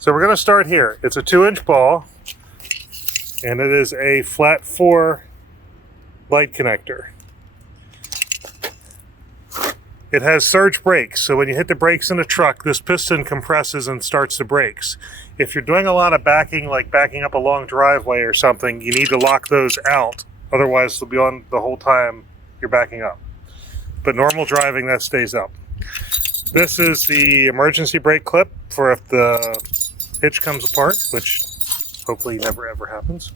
So we're going to start here. It's a 2-inch ball, and it is a flat 4 light connector. It has surge brakes, so when you hit the brakes in a truck, this piston compresses and starts the brakes. If you're doing a lot of backing, like backing up a long driveway or something, you need to lock those out. Otherwise, they'll be on the whole time you're backing up. But normal driving, that stays up. This is the emergency brake clip for if the hitch comes apart, which hopefully never ever happens.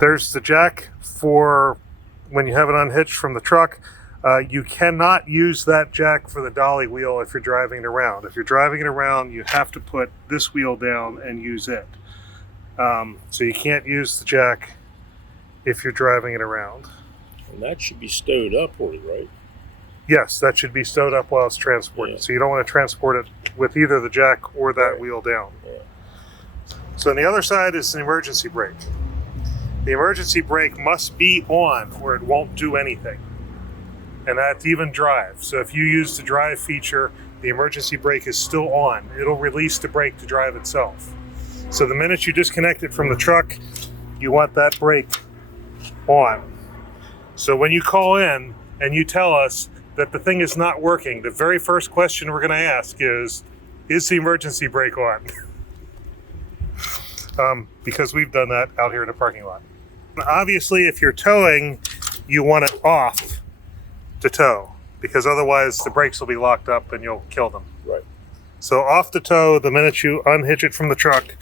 There's the jack for when you have it unhitched from the truck. You cannot use that jack for the dolly wheel if you're driving it around. If you're driving it around, you have to put this wheel down and use it. So you can't use the jack if you're driving it around. And that should be stowed upward, right? Yes, that should be stowed up while it's transported. Yeah. So you don't want to transport it with either the jack or that wheel down. Yeah. So on the other side is the emergency brake. The emergency brake must be on or it won't do anything. And that's even drive. So if you use the drive feature, the emergency brake is still on. It'll release the brake to drive itself. So the minute you disconnect it from the truck, you want that brake on. So when you call in and you tell us that the thing is not working, the very first question we're going to ask is the emergency brake on? Because we've done that out here in the parking lot. Obviously, if you're towing, you want it off to tow, because otherwise the brakes will be locked up and you'll kill them. Right. So off the tow, the minute you unhitch it from the truck,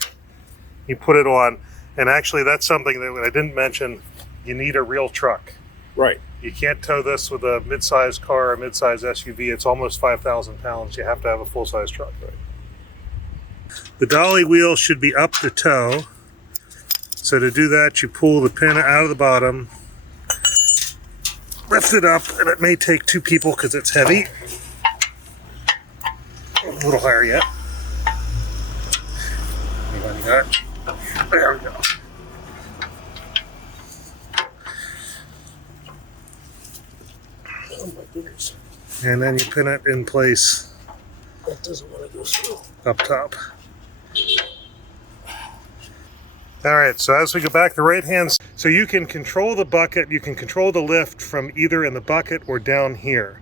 you put it on. And actually, that's something that I didn't mention. You need a real truck. Right. You can't tow this with a mid-size car or a mid-size SUV. It's almost 5,000 pounds. You have to have a full-size truck. Right. The dolly wheel should be up to tow. So to do that, you pull the pin out of the bottom, lift it up, and it may take 2 people because it's heavy. A little higher yet. Anybody got it? There we go. Oh my goodness. And then you pin it in place. That doesn't want to go through. Up top. All right, so as we go back, the right hand, so you can control the bucket, you can control the lift from either in the bucket or down here.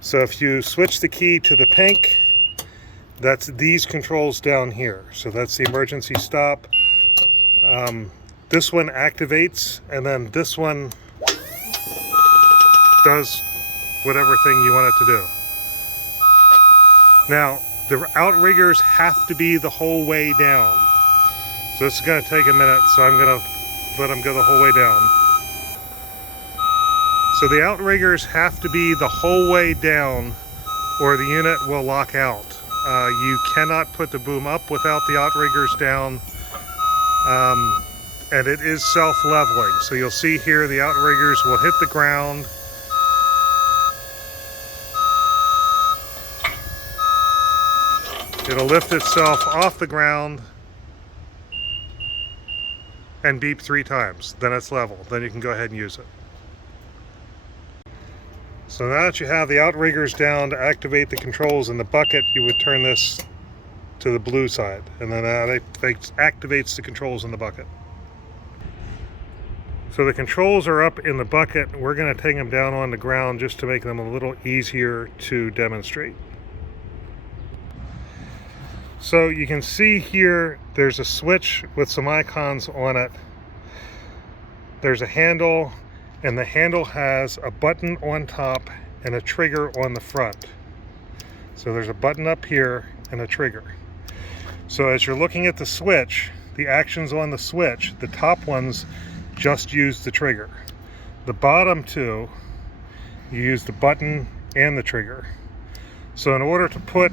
So if you switch the key to the pink, that's these controls down here. So that's the emergency stop. This one activates, and then this one does whatever thing you want it to do. Now, the outriggers have to be the whole way down. So this is going to take a minute, so I'm going to let them go the whole way down. So the outriggers have to be the whole way down, or the unit will lock out. You cannot put the boom up without the outriggers down, and it is self-leveling. So you'll see here the outriggers will hit the ground. It'll lift itself off the ground and beep 3 times. Then it's level. Then you can go ahead and use it. So now that you have the outriggers down to activate the controls in the bucket, you would turn this to the blue side, and then that activates the controls in the bucket. So the controls are up in the bucket. We're going to take them down on the ground just to make them a little easier to demonstrate. So you can see here there's a switch with some icons on it. There's a handle, and the handle has a button on top and a trigger on the front. So there's a button up here and a trigger. So as you're looking at the switch, the actions on the switch, the top ones just use the trigger. The bottom 2, you use the button and the trigger. So in order to put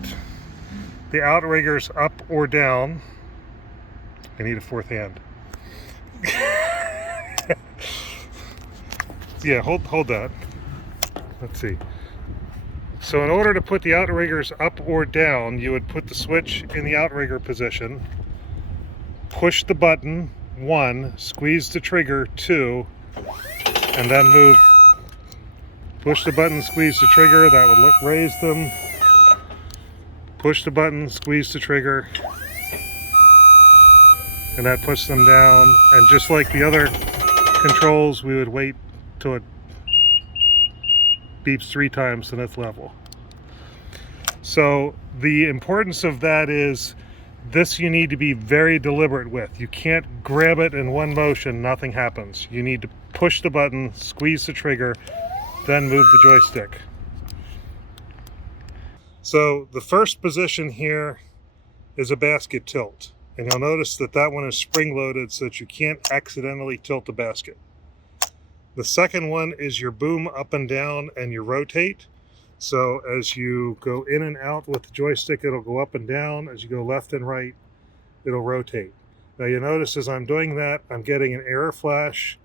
the outriggers up or down, I need a 4th hand. Yeah, hold that. Let's see. So in order to put the outriggers up or down, you would put the switch in the outrigger position, push the button 1, squeeze the trigger 2, and then move. Push the button, squeeze the trigger, that would raise them. push the button, squeeze the trigger, and that puts them down. And just like the other controls, we would wait till it beeps 3 times and it's level. So the importance of that is this you need to be very deliberate with. You can't grab it in one motion, nothing happens. You need to push the button, squeeze the trigger, then move the joystick. So the first position here is a basket tilt. And you'll notice that that one is spring loaded so that you can't accidentally tilt the basket. The second one is your boom up and down and your rotate. So as you go in and out with the joystick, it'll go up and down. As you go left and right, it'll rotate. Now you notice as I'm doing that, I'm getting an error flash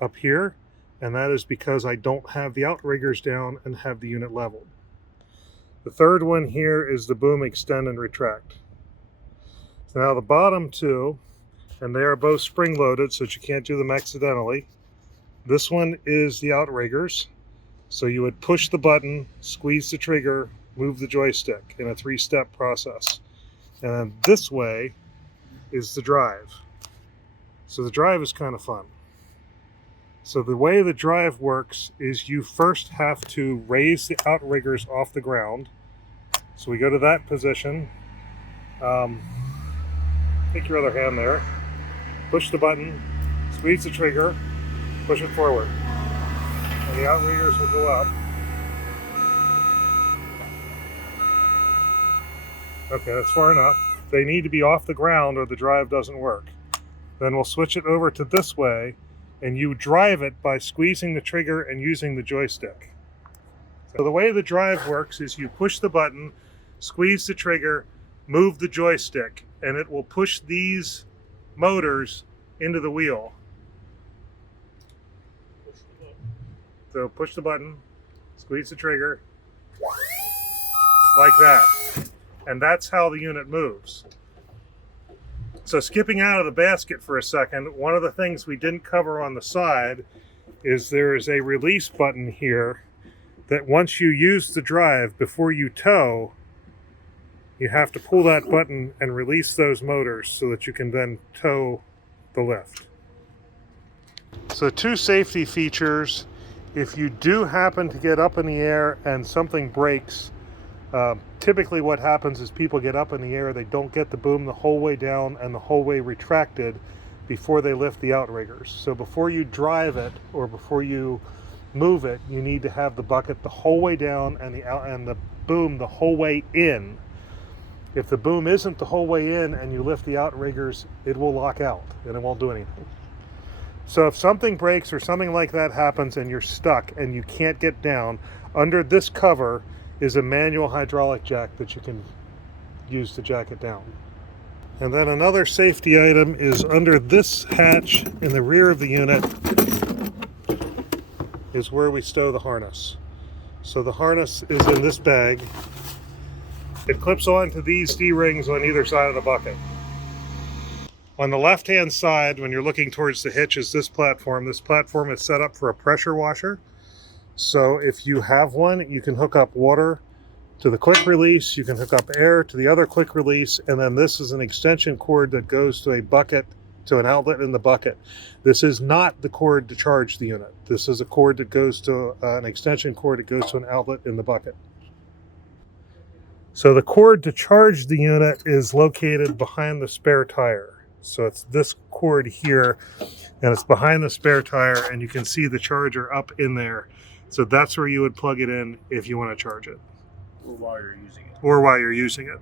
up here, and that is because I don't have the outriggers down and have the unit leveled. The third one here is the boom extend and retract. So now the bottom two, and they are both spring loaded so that you can't do them accidentally. This one is the outriggers. So you would push the button, squeeze the trigger, move the joystick in a 3-step process. And then this way is the drive. So the drive is kind of fun. So the way the drive works is you first have to raise the outriggers off the ground. So we go to that position. Take your other hand there, push the button, squeeze the trigger, push it forward. And the outriggers will go up. Okay, that's far enough. They need to be off the ground or the drive doesn't work. Then we'll switch it over to this way, and you drive it by squeezing the trigger and using the joystick. So the way the drive works is you push the button, squeeze the trigger, move the joystick, and it will push these motors into the wheel. So push the button, squeeze the trigger, like that. And that's how the unit moves. So skipping out of the basket for a second, one of the things we didn't cover on the side is there is a release button here that once you use the drive, before you tow, you have to pull that button and release those motors so that you can then tow the lift. So 2 safety features. If you do happen to get up in the air and something breaks, typically what happens is people get up in the air, they don't get the boom the whole way down and the whole way retracted before they lift the outriggers. So before you drive it or before you move it, you need to have the bucket the whole way down and the boom the whole way in. If the boom isn't the whole way in and you lift the outriggers, it will lock out and it won't do anything. So if something breaks or something like that happens and you're stuck and you can't get down, under this cover is a manual hydraulic jack that you can use to jack it down. And then another safety item is under this hatch in the rear of the unit is where we stow the harness. So the harness is in this bag. It clips onto these D-rings on either side of the bucket. On the left-hand side, when you're looking towards the hitch, is this platform. This platform is set up for a pressure washer. So if you have one, you can hook up water to the quick release, you can hook up air to the other quick release, and then this is an extension cord that goes to a bucket, to an outlet in the bucket. This is not the cord to charge the unit. This is a cord that goes to an extension cord that goes to an outlet in the bucket. So the cord to charge the unit is located behind the spare tire. So it's this cord here, and it's behind the spare tire, and you can see the charger up in there. So that's where you would plug it in if you want to charge it. Or while you're using it. Or while you're using it.